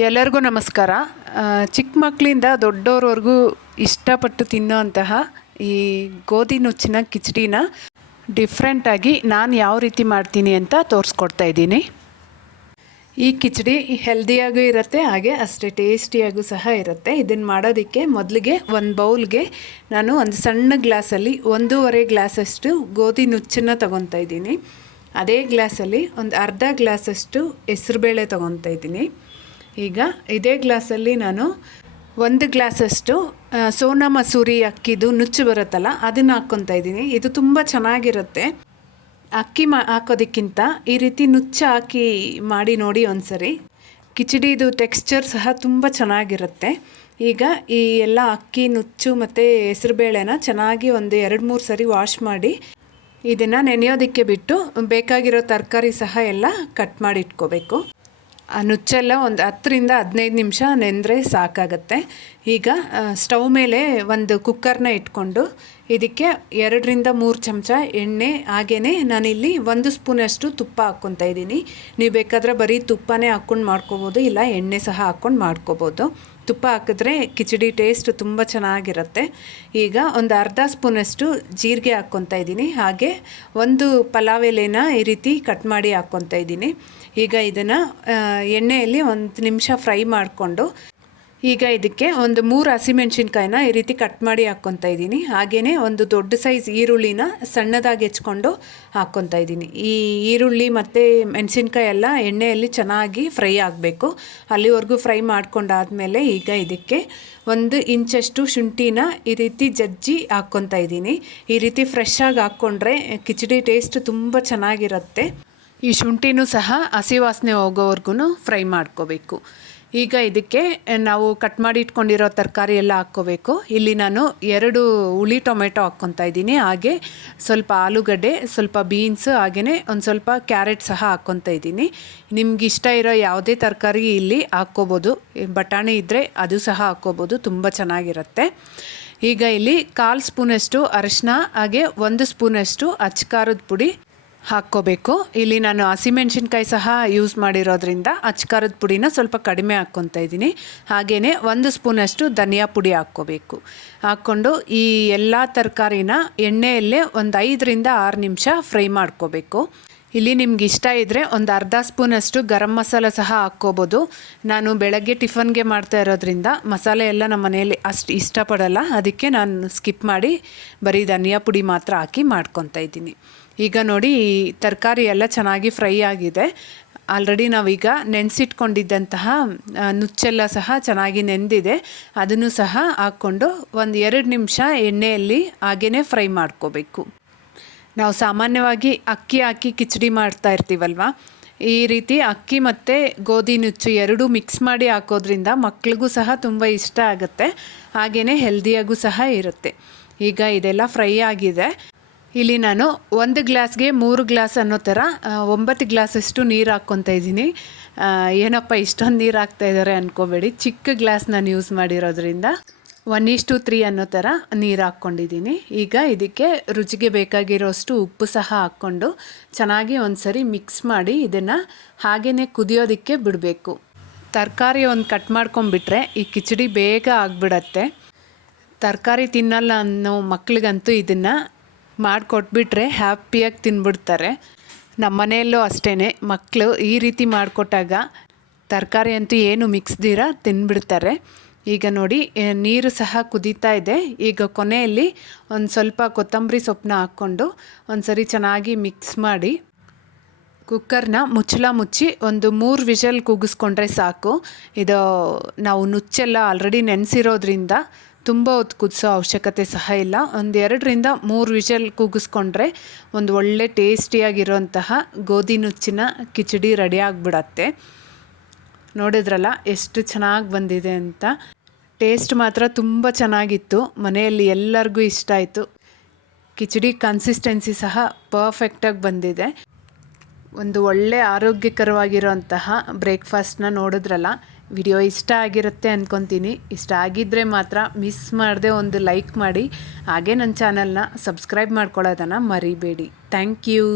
ಎಲ್ಲರಿಗೂ ನಮಸ್ಕಾರ. ಚಿಕ್ಕ ಮಕ್ಕಳಿಂದ ದೊಡ್ಡೋರವರೆಗೂ ಇಷ್ಟಪಟ್ಟು ತಿನ್ನೋಂತಹ ಈ ಗೋಧಿ ನುಚ್ಚಿನ ಕಿಚಡಿನ ಡಿಫ್ರೆಂಟಾಗಿ ನಾನು ಯಾವ ರೀತಿ ಮಾಡ್ತೀನಿ ಅಂತ ತೋರಿಸ್ಕೊಡ್ತಾ ಇದ್ದೀನಿ. ಈ ಕಿಚಡಿ ಹೆಲ್ದಿಯಾಗೂ ಇರುತ್ತೆ, ಹಾಗೆ ಅಷ್ಟೇ ಟೇಸ್ಟಿಯಾಗೂ ಸಹ ಇರುತ್ತೆ. ಇದನ್ನು ಮಾಡೋದಕ್ಕೆ ಮೊದಲಿಗೆ ಒಂದು ಬೌಲ್ಗೆ ನಾನು ಒಂದು ಸಣ್ಣ ಗ್ಲಾಸಲ್ಲಿ 1.5 ಗ್ಲಾಸಷ್ಟು ಗೋಧಿ ನುಚ್ಚನ್ನು ತೊಗೊತಾ ಇದ್ದೀನಿ. ಅದೇ ಗ್ಲಾಸಲ್ಲಿ ಒಂದು ಅರ್ಧ ಗ್ಲಾಸಷ್ಟು ಹೆಸರುಬೇಳೆ ತೊಗೊತಾ ಇದ್ದೀನಿ. ಈಗ ಇದೇ ಗ್ಲಾಸಲ್ಲಿ ನಾನು 1 ಗ್ಲಾಸಷ್ಟು ಸೋನಾ ಮಸೂರಿ ಅಕ್ಕಿದು ನುಚ್ಚು ಬರುತ್ತಲ್ಲ ಅದನ್ನು ಹಾಕ್ಕೊತಾ ಇದ್ದೀನಿ. ಇದು ತುಂಬ ಚೆನ್ನಾಗಿರುತ್ತೆ. ಅಕ್ಕಿ ಹಾಕೋದಕ್ಕಿಂತ ಈ ರೀತಿ ನುಚ್ಚು ಹಾಕಿ ಮಾಡಿ ನೋಡಿ ಒಂದ್ಸರಿ. ಕಿಚಡಿದು ಟೆಕ್ಸ್ಚರ್ ಸಹ ತುಂಬ ಚೆನ್ನಾಗಿರುತ್ತೆ. ಈಗ ಈ ಎಲ್ಲ ಅಕ್ಕಿ ನುಚ್ಚು ಮತ್ತು ಹೆಸರುಬೇಳೆನ ಚೆನ್ನಾಗಿ ಒಂದು 2-3 ಸರಿ ವಾಶ್ ಮಾಡಿ ಇದನ್ನು ನೆನೆಯೋದಕ್ಕೆ ಬಿಟ್ಟು ಬೇಕಾಗಿರೋ ತರಕಾರಿ ಸಹ ಎಲ್ಲ ಕಟ್ ಮಾಡಿ ಇಟ್ಕೋಬೇಕು. ಆ ನುಚ್ಚೆಲ್ಲ ಒಂದು 10-15 ನಿಮಿಷ ನೆಂದರೆ ಸಾಕಾಗತ್ತೆ. ಈಗ ಸ್ಟವ್ ಮೇಲೆ ಒಂದು ಕುಕ್ಕರ್ನ ಇಟ್ಕೊಂಡು ಇದಕ್ಕೆ 2-3 ಚಮಚ ಎಣ್ಣೆ, ಹಾಗೆಯೇ ನಾನಿಲ್ಲಿ 1 ಸ್ಪೂನಷ್ಟು ತುಪ್ಪ ಹಾಕ್ಕೊತಾ ಇದ್ದೀನಿ. ನೀವು ಬೇಕಾದರೆ ಬರೀ ತುಪ್ಪನೇ ಹಾಕ್ಕೊಂಡು ಮಾಡ್ಕೋಬೋದು, ಇಲ್ಲ ಎಣ್ಣೆ ಸಹ ಹಾಕ್ಕೊಂಡು ಮಾಡ್ಕೋಬೋದು. ತುಪ್ಪ ಹಾಕಿದ್ರೆ ಕಿಚಡಿ ಟೇಸ್ಟ್ ತುಂಬ ಚೆನ್ನಾಗಿರುತ್ತೆ. ಈಗ ಒಂದು ಅರ್ಧ ಸ್ಪೂನಷ್ಟು ಜೀರಿಗೆ ಹಾಕ್ಕೊತಾ ಇದ್ದೀನಿ, ಹಾಗೆ 1 ಪಲಾವ್ ಎಲೆನ ಈ ರೀತಿ ಕಟ್ ಮಾಡಿ ಹಾಕ್ಕೊತಾ ಇದ್ದೀನಿ. ಈಗ ಇದನ್ನು ಎಣ್ಣೆಯಲ್ಲಿ 1 ನಿಮಿಷ ಫ್ರೈ ಮಾಡಿಕೊಂಡು ಈಗ ಇದಕ್ಕೆ ಒಂದು 3 ಹಸಿಮೆಣ್ಸಿನ್ಕಾಯಿನ ಈ ರೀತಿ ಕಟ್ ಮಾಡಿ ಹಾಕ್ಕೊತಾ ಇದ್ದೀನಿ. ಹಾಗೆಯೇ ಒಂದು ದೊಡ್ಡ ಸೈಜ್ ಈರುಳ್ಳಿನ ಸಣ್ಣದಾಗಿ ಹೆಚ್ಕೊಂಡು ಹಾಕ್ಕೊತಾ ಇದ್ದೀನಿ. ಈ ಈರುಳ್ಳಿ ಮತ್ತು ಮೆಣಸಿನ್ಕಾಯಿ ಎಲ್ಲ ಎಣ್ಣೆಯಲ್ಲಿ ಚೆನ್ನಾಗಿ ಫ್ರೈ ಆಗಬೇಕು. ಅಲ್ಲಿವರೆಗೂ ಫ್ರೈ ಮಾಡ್ಕೊಂಡಾದಮೇಲೆ ಈಗ ಇದಕ್ಕೆ 1 ಇಂಚಷ್ಟು ಶುಂಠಿನ ಈ ರೀತಿ ಜಜ್ಜಿ ಹಾಕ್ಕೊತಾ ಇದ್ದೀನಿ. ಈ ರೀತಿ ಫ್ರೆಶ್ ಆಗಿ ಹಾಕ್ಕೊಂಡ್ರೆ ಕಿಚಡಿ ಟೇಸ್ಟ್ ತುಂಬ ಚೆನ್ನಾಗಿರುತ್ತೆ. ಈ ಶುಂಠಿನೂ ಸಹ ಹಸಿ ವಾಸನೆ ಹೋಗೋವರೆಗೂ ಫ್ರೈ ಮಾಡ್ಕೋಬೇಕು. ಈಗ ಇದಕ್ಕೆ ನಾವು ಕಟ್ ಮಾಡಿ ಇಟ್ಕೊಂಡಿರೋ ತರಕಾರಿ ಎಲ್ಲ ಹಾಕ್ಕೋಬೇಕು. ಇಲ್ಲಿ ನಾನು 2 ಹುಳಿ ಟೊಮೆಟೊ ಹಾಕ್ಕೊತಾ ಇದ್ದೀನಿ, ಹಾಗೆ ಸ್ವಲ್ಪ ಆಲೂಗಡ್ಡೆ, ಸ್ವಲ್ಪ ಬೀನ್ಸ್, ಹಾಗೆಯೇ ಒಂದು ಸ್ವಲ್ಪ ಕ್ಯಾರೆಟ್ ಸಹ ಹಾಕ್ಕೊತಾ ಇದ್ದೀನಿ. ನಿಮ್ಗೆ ಇಷ್ಟ ಇರೋ ಯಾವುದೇ ತರಕಾರಿ ಇಲ್ಲಿ ಹಾಕ್ಕೋಬೋದು. ಬಟಾಣಿ ಇದ್ದರೆ ಅದು ಸಹ ಹಾಕ್ಕೋಬೋದು, ತುಂಬ ಚೆನ್ನಾಗಿರುತ್ತೆ. ಈಗ ಇಲ್ಲಿ 1/4 ಸ್ಪೂನಷ್ಟು ಅರಿಶಿನ, ಹಾಗೆ 1 ಸ್ಪೂನಷ್ಟು ಅಚ್ಚಕಾರದ ಪುಡಿ ಹಾಕ್ಕೋಬೇಕು. ಇಲ್ಲಿ ನಾನು ಹಸಿಮೆಣ್ಸಿನ್ಕಾಯಿ ಸಹ ಯೂಸ್ ಮಾಡಿರೋದ್ರಿಂದ ಅಚ್ಚಕಾರದ ಪುಡಿನ ಸ್ವಲ್ಪ ಕಡಿಮೆ ಹಾಕ್ಕೊತಾ ಇದ್ದೀನಿ. ಹಾಗೆಯೇ 1 ಸ್ಪೂನಷ್ಟು ಧನಿಯಾ ಪುಡಿ ಹಾಕ್ಕೋಬೇಕು. ಹಾಕ್ಕೊಂಡು ಈ ಎಲ್ಲ ತರಕಾರಿನ ಎಣ್ಣೆಯಲ್ಲೇ ಒಂದು 5-6 ನಿಮಿಷ ಫ್ರೈ ಮಾಡ್ಕೋಬೇಕು. ಇಲ್ಲಿ ನಿಮ್ಗೆ ಇಷ್ಟ ಇದ್ದರೆ ಒಂದು ಅರ್ಧ ಸ್ಪೂನಷ್ಟು ಗರಂ ಮಸಾಲ ಸಹ ಹಾಕ್ಕೋಬೋದು. ನಾನು ಬೆಳಗ್ಗೆ ಟಿಫನ್ಗೆ ಮಾಡ್ತಾ ಇರೋದ್ರಿಂದ ಮಸಾಲೆ ಎಲ್ಲ ನಮ್ಮ ಮನೆಯಲ್ಲಿ ಅಷ್ಟು ಇಷ್ಟಪಡಲ್ಲ, ಅದಕ್ಕೆ ನಾನು ಸ್ಕಿಪ್ ಮಾಡಿ ಬರೀ ಧನಿಯಾ ಪುಡಿ ಮಾತ್ರ ಹಾಕಿ ಮಾಡ್ಕೊತಾ ಇದ್ದೀನಿ. ಈಗ ನೋಡಿ, ಈ ತರಕಾರಿ ಎಲ್ಲ ಚೆನ್ನಾಗಿ ಫ್ರೈ ಆಗಿದೆ. ಆಲ್ರೆಡಿ ನಾವೀಗ ನೆನೆಸಿಟ್ಕೊಂಡಿದ್ದಂತಹ ನುಚ್ಚೆಲ್ಲ ಸಹ ಚೆನ್ನಾಗಿ ನೆಂದಿದೆ. ಅದನ್ನು ಸಹ ಹಾಕ್ಕೊಂಡು ಒಂದು 2 ನಿಮಿಷ ಎಣ್ಣೆಯಲ್ಲಿ ಹಾಗೇ ಫ್ರೈ ಮಾಡ್ಕೋಬೇಕು. ನಾವು ಸಾಮಾನ್ಯವಾಗಿ ಅಕ್ಕಿ ಹಾಕಿ ಕಿಚಡಿ ಮಾಡ್ತಾ ಇರ್ತೀವಲ್ವ, ಈ ರೀತಿ ಅಕ್ಕಿ ಮತ್ತು ಗೋಧಿ ನುಚ್ಚು ಎರಡೂ ಮಿಕ್ಸ್ ಮಾಡಿ ಹಾಕೋದ್ರಿಂದ ಮಕ್ಳಿಗೂ ಸಹ ತುಂಬ ಇಷ್ಟ ಆಗುತ್ತೆ, ಹಾಗೆಯೇ ಹೆಲ್ದಿಯಾಗೂ ಸಹ ಇರುತ್ತೆ. ಈಗ ಇದೆಲ್ಲ ಫ್ರೈ ಆಗಿದೆ. ಇಲ್ಲಿ ನಾನು 1 ಗ್ಲಾಸ್ಗೆ 3 ಗ್ಲಾಸ್ ಅನ್ನೋ ಥರ 9 ಗ್ಲಾಸಷ್ಟು ನೀರು ಹಾಕ್ಕೊತಾ ಇದ್ದೀನಿ. ಏನಪ್ಪ ಇಷ್ಟೊಂದು ನೀರು ಹಾಕ್ತಾಯಿದ್ದಾರೆ ಅಂದ್ಕೋಬೇಡಿ, ಚಿಕ್ಕ ಗ್ಲಾಸ್ ನಾನು ಯೂಸ್ ಮಾಡಿರೋದ್ರಿಂದ 1:3 ಅನ್ನೋ ಥರ ನೀರು ಹಾಕ್ಕೊಂಡಿದ್ದೀನಿ. ಈಗ ಇದಕ್ಕೆ ರುಚಿಗೆ ಬೇಕಾಗಿರೋಷ್ಟು ಉಪ್ಪು ಸಹ ಹಾಕ್ಕೊಂಡು ಚೆನ್ನಾಗಿ ಒಂದ್ಸರಿ ಮಿಕ್ಸ್ ಮಾಡಿ ಇದನ್ನು ಹಾಗೇ ಕುದಿಯೋದಕ್ಕೆ ಬಿಡಬೇಕು. ತರಕಾರಿ ಒಂದು ಕಟ್ ಮಾಡ್ಕೊಂಬಿಟ್ರೆ ಈ ಕಿಚಡಿ ಬೇಗ ಆಗಿಬಿಡತ್ತೆ. ತರಕಾರಿ ತಿನ್ನಲ್ಲ ಅನ್ನೋ ಮಕ್ಳಿಗಂತೂ ಇದನ್ನು ಮಾಡಿಕೊಟ್ಬಿಟ್ರೆ ಹ್ಯಾಪಿಯಾಗಿ ತಿನ್ಬಿಡ್ತಾರೆ. ನಮ್ಮ ಮನೆಯಲ್ಲೂ ಅಷ್ಟೇ, ಮಕ್ಕಳು ಈ ರೀತಿ ಮಾಡಿಕೊಟ್ಟಾಗ ತರಕಾರಿ ಅಂತೂ ಏನು ಮಿಕ್ಸ್ದಿರ ತಿನ್ಬಿಡ್ತಾರೆ. ಈಗ ನೋಡಿ, ನೀರು ಸಹ ಕುದೀತಾ ಇದೆ. ಈಗ ಕೊನೆಯಲ್ಲಿ ಒಂದು ಸ್ವಲ್ಪ ಕೊತ್ತಂಬರಿ ಸೊಪ್ಪನ್ನ ಹಾಕ್ಕೊಂಡು ಒಂದು ಸರಿ ಚೆನ್ನಾಗಿ ಮಿಕ್ಸ್ ಮಾಡಿ ಕುಕ್ಕರ್ನ ಮುಚ್ಚಳ ಮುಚ್ಚಿ ಒಂದು 3 ವಿಷಲ್ ಕೂಗಿಸ್ಕೊಂಡ್ರೆ ಸಾಕು. ಇದು ನಾವು ನುಚ್ಚೆಲ್ಲ ಆಲ್ರೆಡಿ ನೆನೆಸಿರೋದ್ರಿಂದ ತುಂಬ ಹೊತ್ತು ಕುದಿಸೋ ಅವಶ್ಯಕತೆ ಸಹ ಇಲ್ಲ. ಒಂದು 2-3 ವಿಷಲ್ ಕೂಗಿಸ್ಕೊಂಡ್ರೆ ಒಂದು ಒಳ್ಳೆ ಟೇಸ್ಟಿಯಾಗಿರೋಂತಹ ಗೋಧಿ ನುಚ್ಚಿನ ಕಿಚಡಿ ರೆಡಿ ಆಗಿಬಿಡತ್ತೆ. ನೋಡಿದ್ರಲ್ಲ ಎಷ್ಟು ಚೆನ್ನಾಗಿ ಬಂದಿದೆ ಅಂತ. ಟೇಸ್ಟ್ ಮಾತ್ರ ತುಂಬ ಚೆನ್ನಾಗಿತ್ತು, ಮನೆಯಲ್ಲಿ ಎಲ್ಲರಿಗೂ ಇಷ್ಟ ಆಯಿತು. ಕಿಚಡಿ ಕನ್ಸಿಸ್ಟೆನ್ಸಿ ಸಹ ಪರ್ಫೆಕ್ಟಾಗಿ ಬಂದಿದೆ. ಒಂದು ಒಳ್ಳೆ ಆರೋಗ್ಯಕರವಾಗಿರೋಂತಹ ಬ್ರೇಕ್ಫಾಸ್ಟ್ನ ನೋಡಿದ್ರಲ್ಲ. ವಿಡಿಯೋ ಇಷ್ಟ ಆಗಿರುತ್ತೆ ಅಂದ್ಕೊತೀನಿ. ಇಷ್ಟ ಆಗಿದ್ದರೆ ಮಾತ್ರ ಮಿಸ್ ಮಾಡದೆ ಒಂದು ಲೈಕ್ ಮಾಡಿ, ಹಾಗೆ ನನ್ನ ಚಾನಲ್ನ ಸಬ್ಸ್ಕ್ರೈಬ್ ಮಾಡ್ಕೊಳ್ಳೋದನ್ನು ಮರಿಬೇಡಿ. Thank you.